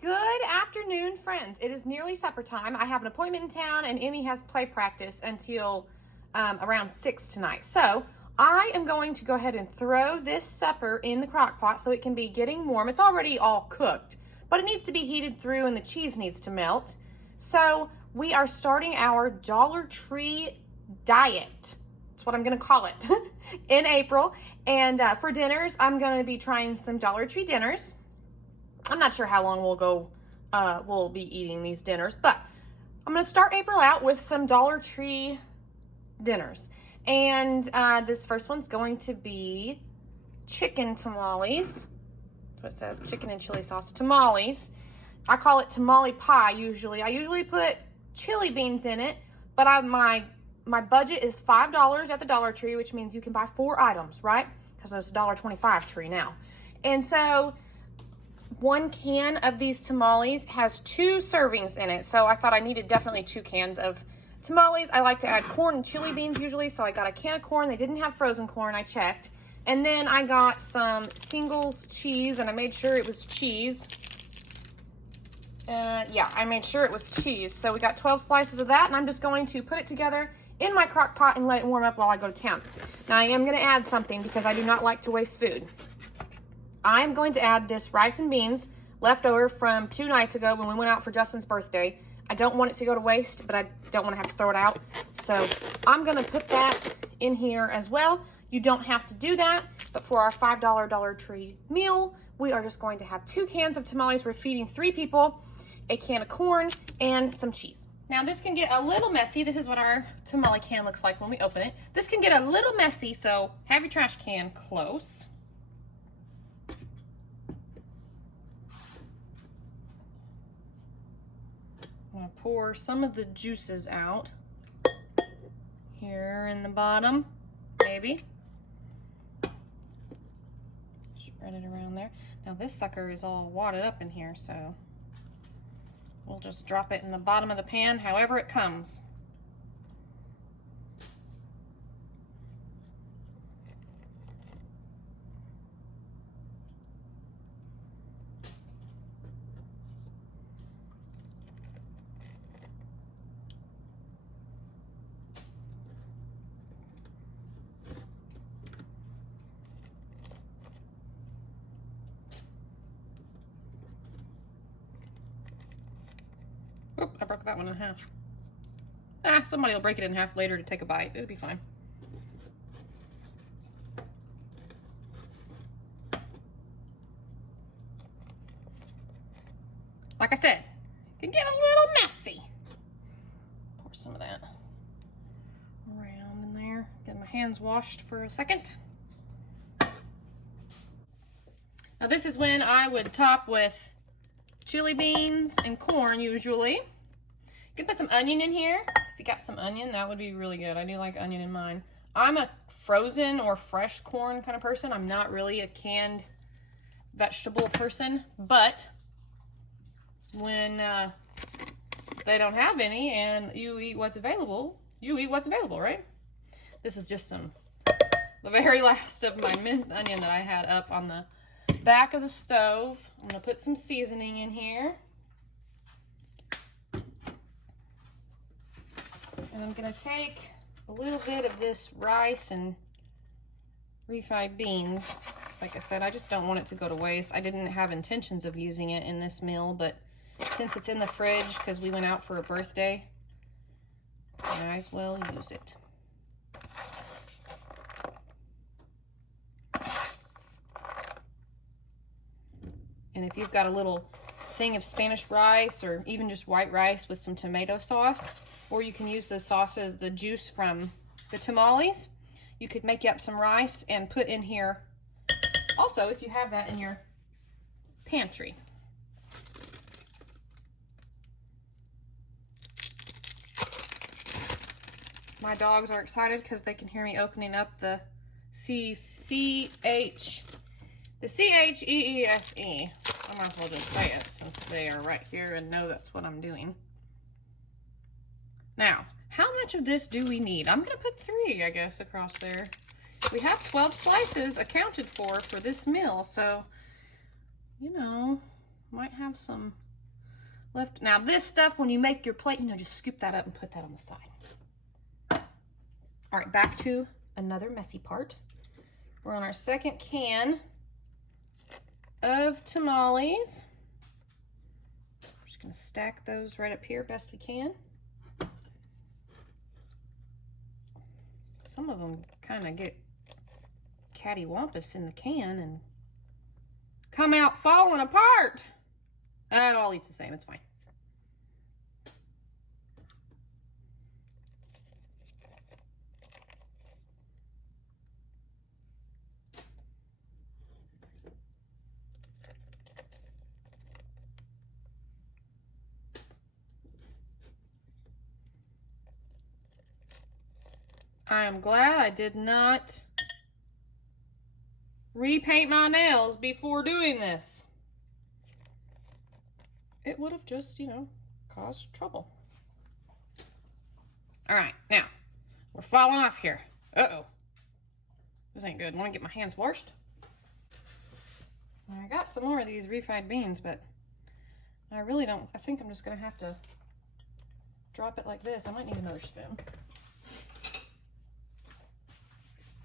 Good afternoon, friends. It is nearly supper time. I have an appointment in town, and Emmy has play practice until around 6 tonight. So I am going to go ahead and throw this supper in the crock pot so it can be getting warm. It's already all cooked, but it needs to be heated through and the cheese needs to melt. So we are starting our Dollar Tree diet. That's what I'm going to call it in April. And for dinners, I'm going to be trying some Dollar Tree dinners. I'm not sure how long we'll be eating these dinners, but I'm going to start April out with some Dollar Tree dinners. And this first one's going to be chicken tamales. That's what it says, chicken and chili sauce tamales. I call it tamale pie usually. I usually put chili beans in it, but my budget is $5 at the Dollar Tree, which means you can buy 4 items, right? Because it's a $1.25 tree now. And so 1 can of these tamales has 2 servings in it. So I thought I needed definitely 2 cans of tamales. I like to add corn and chili beans usually. So I got a can of corn. They didn't have frozen corn. I checked. And then I got some singles cheese, and I made sure it was cheese. Yeah, I made sure it was cheese. So we got 12 slices of that, and I'm just going to put it together in my crock pot and let it warm up while I go to town. Now I am going to add something because I do not like to waste food. I'm going to add this rice and beans leftover from 2 nights ago when we went out for Justin's birthday. I don't want it to go to waste, but I don't want to have to throw it out. So I'm going to put that in here as well. You don't have to do that, but for our $5 Dollar Tree meal, we are just going to have 2 cans of tamales. We're feeding 3 people, a can of corn, and some cheese. Now this can get a little messy. This is what our tamale can looks like when we open it. This can get a little messy, so have your trash can close. I'm going to pour some of the juices out here in the bottom, maybe. Spread it around there. Now this sucker is all wadded up in here, so we'll just drop it in the bottom of the pan however it comes. Oop, I broke that one in half. Somebody will break it in half later to take a bite. It'll be fine. Like I said, it can get a little messy. Pour some of that around in there. Get my hands washed for a second. Now this is when I would top with chili beans and corn usually. You can put some onion in here. If you got some onion, that would be really good. I do like onion in mine. I'm a frozen or fresh corn kind of person. I'm not really a canned vegetable person, but when they don't have any and you eat what's available, you eat what's available, right? This is just the very last of my minced onion that I had up on the back of the stove. I'm going to put some seasoning in here. And I'm going to take a little bit of this rice and refried beans. Like I said, I just don't want it to go to waste. I didn't have intentions of using it in this meal, but since it's in the fridge because we went out for a birthday, I might as well use it. And if you've got a little thing of Spanish rice or even just white rice with some tomato sauce, or you can use the sauce as the juice from the tamales, you could make up some rice and put in here also if you have that in your pantry. My dogs are excited because they can hear me opening up the C-H-E-E-S-E. I might as well just say it since they are right here and know that's what I'm doing. Now, how much of this do we need? I'm going to put 3, I guess, across there. We have 12 slices accounted for this meal, so, you know, might have some left. Now this stuff, when you make your plate, you know, just scoop that up and put that on the side. All right, back to another messy part. We're on our second can of tamales. We're just gonna stack those right up here best we can. Some of them kind of get cattywampus in the can and come out falling apart. It all eats the same, it's fine. I am glad I did not repaint my nails before doing this. It would have just, you know, caused trouble. All right, now, we're falling off here. Uh-oh. This ain't good. Want to get my hands washed? I got some more of these refried beans, but I really don't. I think I'm just going to have to drop it like this. I might need another spoon.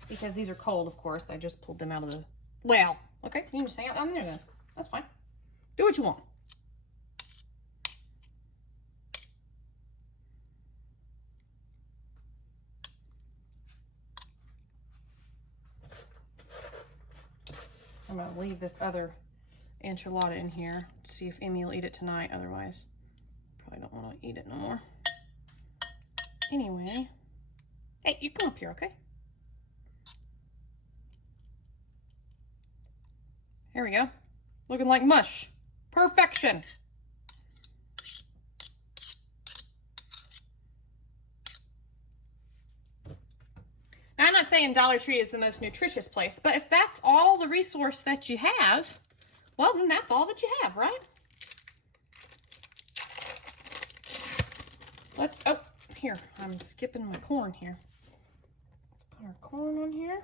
Because these are cold, of course. I just pulled them out of the... Well, okay, you can just hang out down there then. That's fine. Do what you want. I'm going to leave this other enchilada in here. See if Emmy will eat it tonight. Otherwise, probably don't want to eat it no more. Anyway. Hey, you come up here, okay? Here we go. Looking like mush. Perfection. Now, I'm not saying Dollar Tree is the most nutritious place, but if that's all the resource that you have, well, then that's all that you have, right? Let's, oh, here, I'm skipping my corn here. Let's put our corn on here.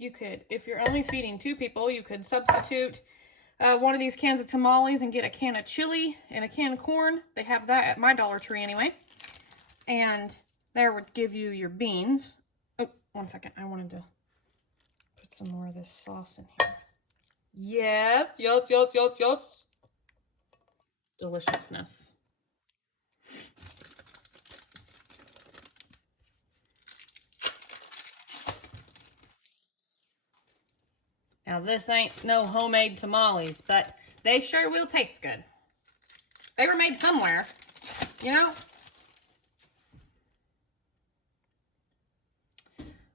You could, if you're only feeding 2 people, you could substitute one of these cans of tamales and get a can of chili and a can of corn. They have that at my Dollar Tree anyway. And there would give you your beans. Oh, one second. I wanted to put some more of this sauce in here. Yes, yes, yes, yes, yes. Deliciousness. Now, this ain't no homemade tamales, but they sure will taste good. They were made somewhere, you know?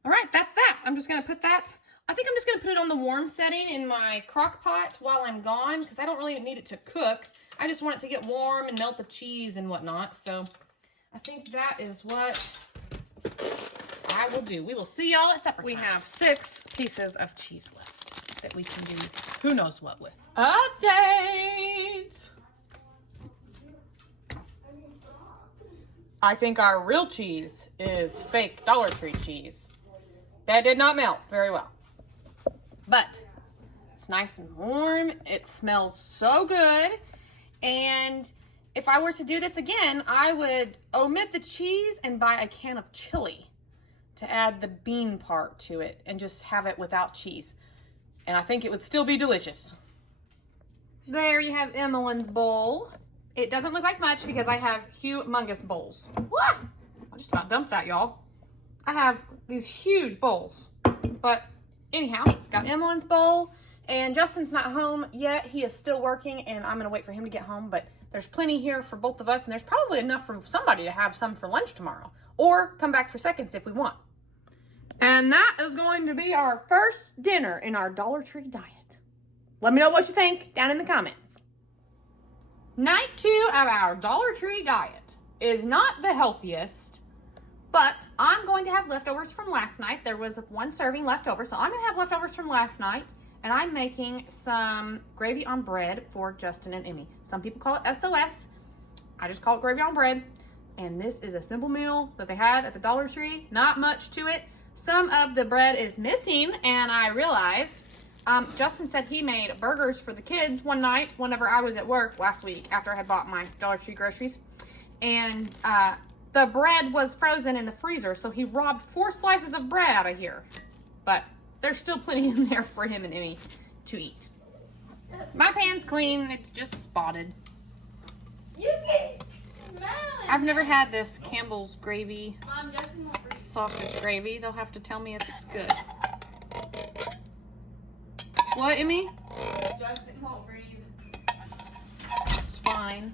All right, that's that. I'm just going to put that, I think I'm just going to put it on the warm setting in my crock pot while I'm gone, because I don't really need it to cook. I just want it to get warm and melt the cheese and whatnot. So I think that is what I will do. We will see y'all at supper time. We have 6 pieces of cheese left that we can do who knows what with. Updates! I think our real cheese is fake Dollar Tree cheese. That did not melt very well. But it's nice and warm. It smells so good. And if I were to do this again, I would omit the cheese and buy a can of chili to add the bean part to it and just have it without cheese. And I think it would still be delicious. There you have Emmeline's bowl. It doesn't look like much because I have humongous bowls. Wah! I just about dumped that, y'all. I have these huge bowls. But anyhow, got Emmeline's bowl. And Justin's not home yet. He is still working, and I'm going to wait for him to get home. But there's plenty here for both of us, and there's probably enough for somebody to have some for lunch tomorrow. Or come back for seconds if we want. And that is going to be our first dinner in our Dollar Tree diet. Let me know what you think down in the comments. Night 2 of our Dollar Tree diet is not the healthiest, but I'm going to have leftovers from last night. There was 1 serving left over, so I'm going to have leftovers from last night, and I'm making some gravy on bread for Justin and Emmy. Some people call it SOS. I just call it gravy on bread, and this is a simple meal that they had at the Dollar Tree. Not much to it. some of the bread is missing, and I realized Justin said he made burgers for the kids one night whenever I was at work last week after I had bought my Dollar Tree groceries. And the bread was frozen in the freezer, so he robbed 4 slices of bread out of here. But there's still plenty in there for him and Emmy to eat. My pan's clean, it's just spotted. You can smell it. I've never had this Campbell's gravy, Mom, Justin won't breathe. sausage gravy. They'll have to tell me if it's good. What, Emmy? Justin won't breathe. It's fine.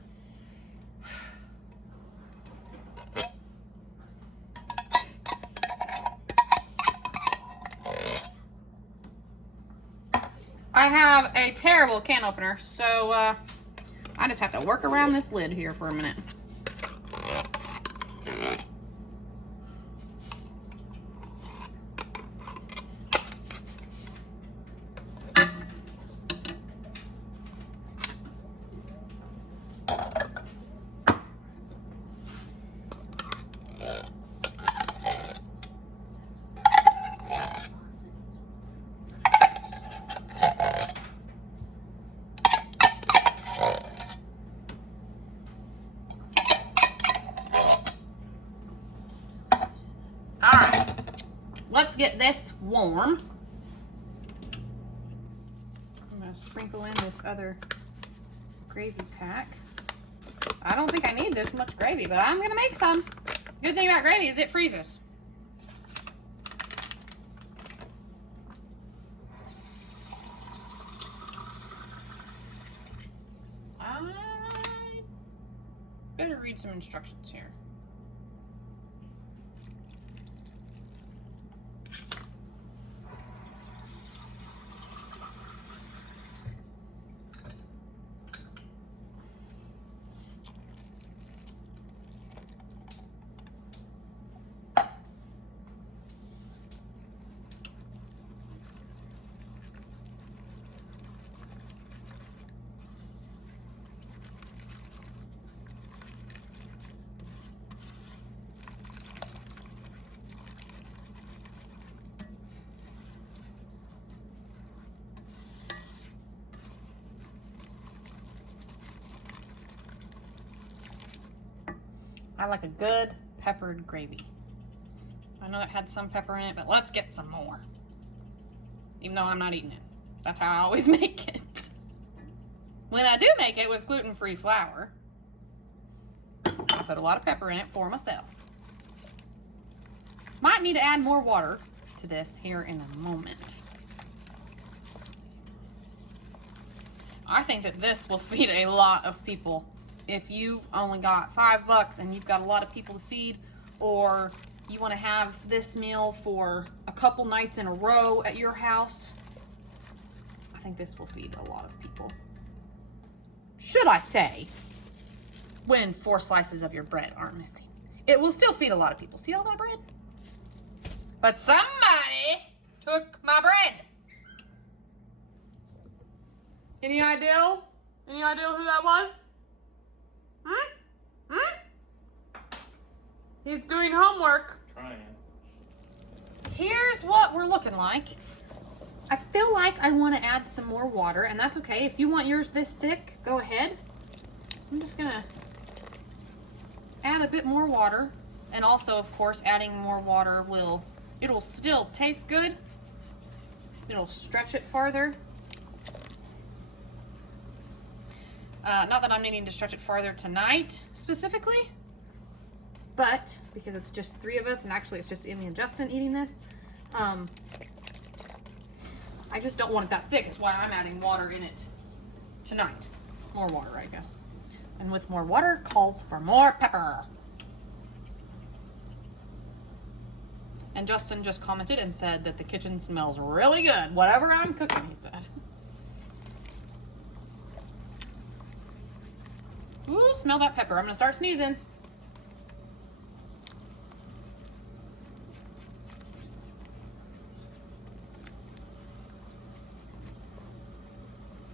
I have a terrible can opener, so I just have to work around this lid here for a minute. Let's get this warm. I'm going to sprinkle in this other gravy pack. I don't think I need this much gravy, but I'm going to make some. Good thing about gravy is it freezes. I better read some instructions here. I like a good peppered gravy. I know it had some pepper in it, but let's get some more. Even though I'm not eating it. That's how I always make it. When I do make it with gluten-free flour, I put a lot of pepper in it for myself. Might need to add more water to this here in a moment. I think that this will feed a lot of people. If you've only got $5 and you've got a lot of people to feed, or you want to have this meal for a couple nights in a row at your house, I think this will feed a lot of people. Should I say, when 4 slices of your bread aren't missing. It will still feed a lot of people. See all that bread? But somebody took my bread. Any idea? Any idea who that was? He's doing homework. Trying. Here's what we're looking like. I feel like I want to add some more water, and that's okay. If you want yours this thick, go ahead. I'm just gonna add a bit more water, and also, of course, adding more water it'll still taste good. It'll stretch it farther. Not that I'm needing to stretch it farther tonight, specifically, but because it's just 3 of us, and actually it's just Emmy and Justin eating this, I just don't want it that thick. That's why I'm adding water in it tonight. More water, I guess. And with more water calls for more pepper. And Justin just commented and said that the kitchen smells really good. Whatever I'm cooking, he said. Ooh, smell that pepper. I'm gonna start sneezing.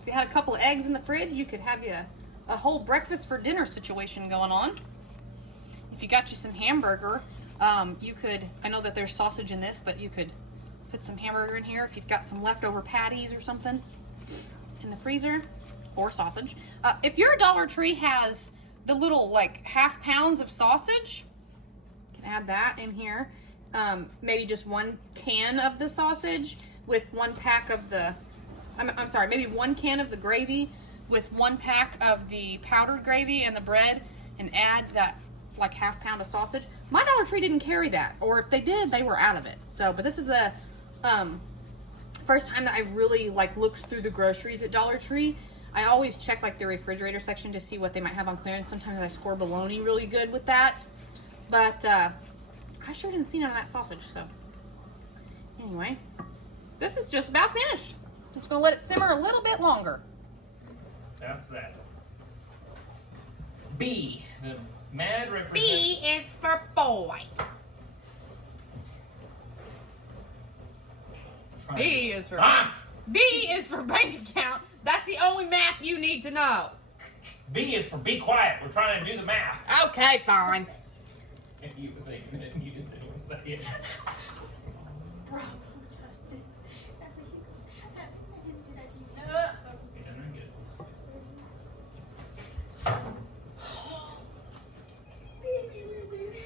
If you had a couple of eggs in the fridge, you could have you a whole breakfast for dinner situation going on. If you got you some hamburger, You could, I know that there's sausage in this, but you could put some hamburger in here if you've got some leftover patties or something in the freezer, or sausage. If your Dollar Tree has the little like half pounds of sausage, you can add that in here. Maybe just 1 can of the sausage with 1 pack of the, I'm sorry, maybe 1 can of the gravy with 1 pack of the powdered gravy and the bread, and add that like half pound of sausage. My Dollar Tree didn't carry that, or if they did, they were out of it. So, but this is the first time that I've really like looked through the groceries at Dollar Tree. I always check like the refrigerator section to see what they might have on clearance. Sometimes I score bologna really good with that, but I sure didn't see none of that sausage. So anyway, this is just about finished. I'm just gonna let it simmer a little bit longer. That's that. B, the mad represents... B is for boy. B is for B is for bank account. That's the only math you need to know. B is for be quiet. We're trying to do the math. Okay, fine. And you were thinking that you just didn't even say it. Bravo, Justin. At least I didn't do that to you. No. Okay, done good.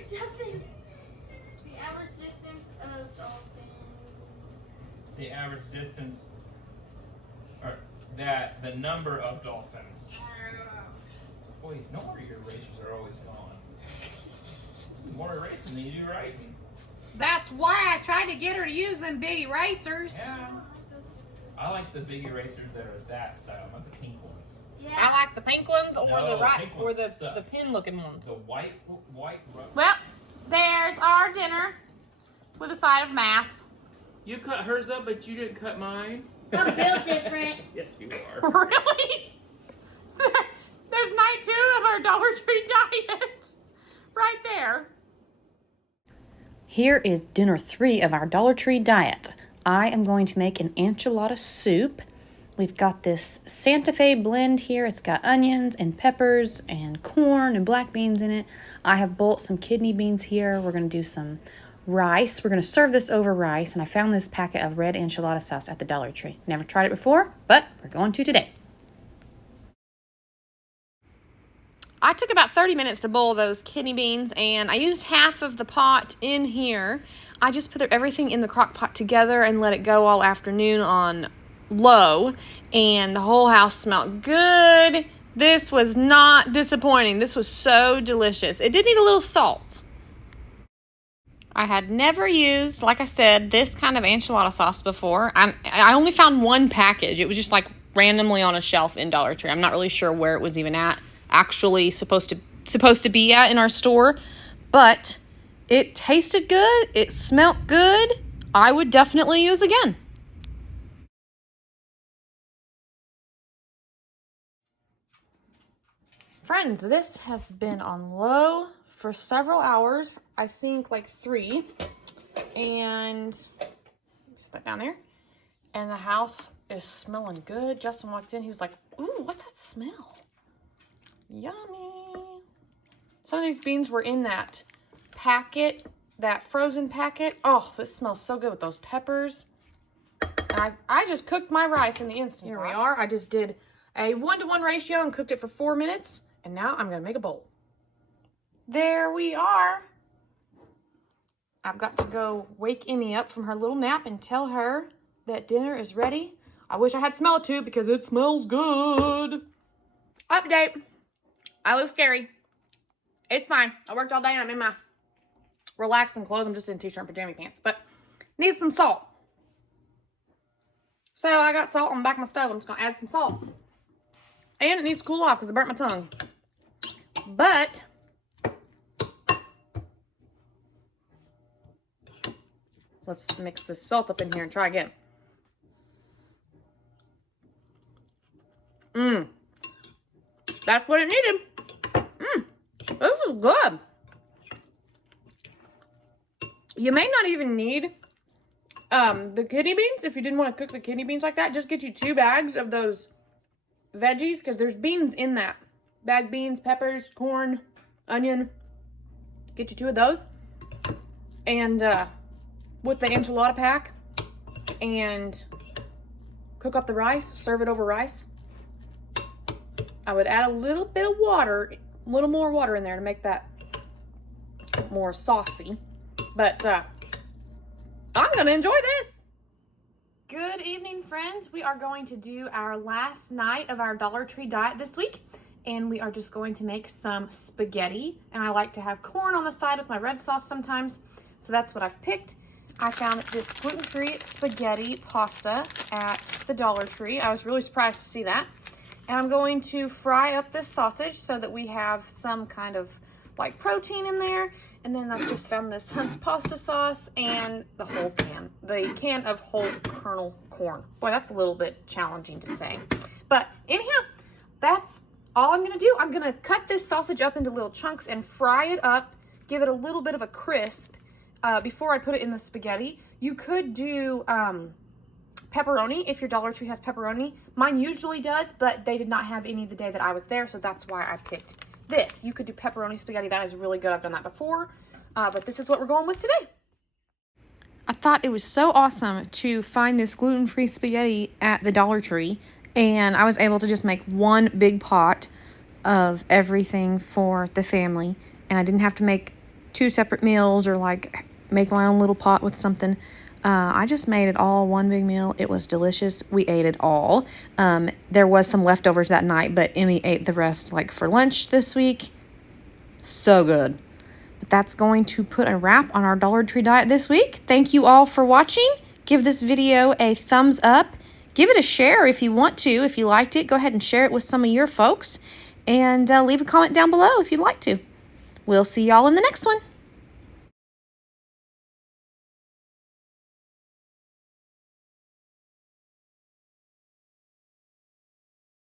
Justin, the average distance of dolphins. The average distance, or that the number of dolphins. Boy, no wonder your erasers are always gone. More erasing than you do writing. That's why I tried to get her to use them big erasers. Yeah. I like the big erasers that are that style, not the pink ones. Yeah. I like the pink ones or No, the right pink or ones the suck. pin looking ones. The white rubber. Well, there's our dinner with a side of math. You cut hers up, but you didn't cut mine. I'm built different. Yes, you are. Really? There's night 2 of our Dollar Tree diet. Right there. Here is dinner 3 of our Dollar Tree diet. I am going to make an enchilada soup. We've got this Santa Fe blend here. It's got onions and peppers and corn and black beans in it. I have boiled some kidney beans here. We're going to do some rice. We're going to serve this over rice, and I found this packet of red enchilada sauce at the Dollar Tree. Never tried it before, but we're going to today. I took about 30 minutes to boil those kidney beans, and I used half of the pot in here. I just put everything in the crock pot together and let it go all afternoon on low, and the whole house smelled good. This was not disappointing. This was so delicious. It did need a little salt. I had never used, like I said, this kind of enchilada sauce before. I only found one package. It was just like randomly on a shelf in Dollar Tree. I'm not really sure where it was even at, actually supposed to be at in our store, but it tasted good. It smelled good. I would definitely use again. Friends, this has been on low for several hours. I think like 3. And set that down there. And the house is smelling good. Justin walked in. He was like, "Ooh, what's that smell? Yummy." Some of these beans were in that packet, that frozen packet. Oh, this smells so good with those peppers. And I just cooked my rice in the Instant Pot. Here we are. I just did a 1-to-1 ratio and cooked it for 4 minutes. And now I'm going to make a bowl. There we are. I've got to go wake Emmy up from her little nap and tell her that dinner is ready. I wish I had smell it too because it smells good. Update. I look scary. It's fine. I worked all day and I'm in my relaxing clothes. I'm just in t-shirt and pajama pants. But need some salt. So I got salt on the back of my stove. I'm just going to add some salt. And it needs to cool off because it burnt my tongue. But let's mix this salt up in here and try again. That's what it needed. This is good. You may not even need the kidney beans if you didn't want to cook the kidney beans like that. Just get you 2 bags of those veggies because there's beans in that. Bagged beans, peppers, corn, onion. Get you 2 of those. and with the enchilada pack and cook up the rice, serve it over rice. I would add a little bit of water, a little more water in there to make that more saucy. But I'm gonna enjoy this. Good evening, friends. We are going to do our last night of our Dollar Tree diet this week. And we are just going to make some spaghetti. And I like to have corn on the side with my red sauce sometimes. So that's what I've picked. I found this gluten-free spaghetti pasta at the Dollar Tree. I was really surprised to see that. And I'm going to fry up this sausage so that we have some kind of like protein in there. And then I've just found this Hunt's pasta sauce and the can of whole kernel corn. Boy, that's a little bit challenging to say. But anyhow, that's all I'm gonna do. I'm gonna cut this sausage up into little chunks and fry it up, give it a little bit of a crisp before I put it in the spaghetti. You could do pepperoni if your Dollar Tree has pepperoni. Mine usually does, but they did not have any the day that I was there, so that's why I picked this. You could do pepperoni spaghetti. That is really good. I've done that before, but this is what we're going with today. I thought it was so awesome to find this gluten-free spaghetti at the Dollar Tree, and I was able to just make one big pot of everything for the family, and I didn't have to make two separate meals or like make my own little pot with something. I just made it all one big meal. It was delicious. We ate it all. There was some leftovers that night, but Emmy ate the rest like for lunch this week. So good. But that's going to put a wrap on our Dollar Tree diet this week. Thank you all for watching. Give this video a thumbs up. Give it a share if you want to. If you liked it, go ahead and share it with some of your folks. And leave a comment down below if you'd like to. We'll see y'all in the next one.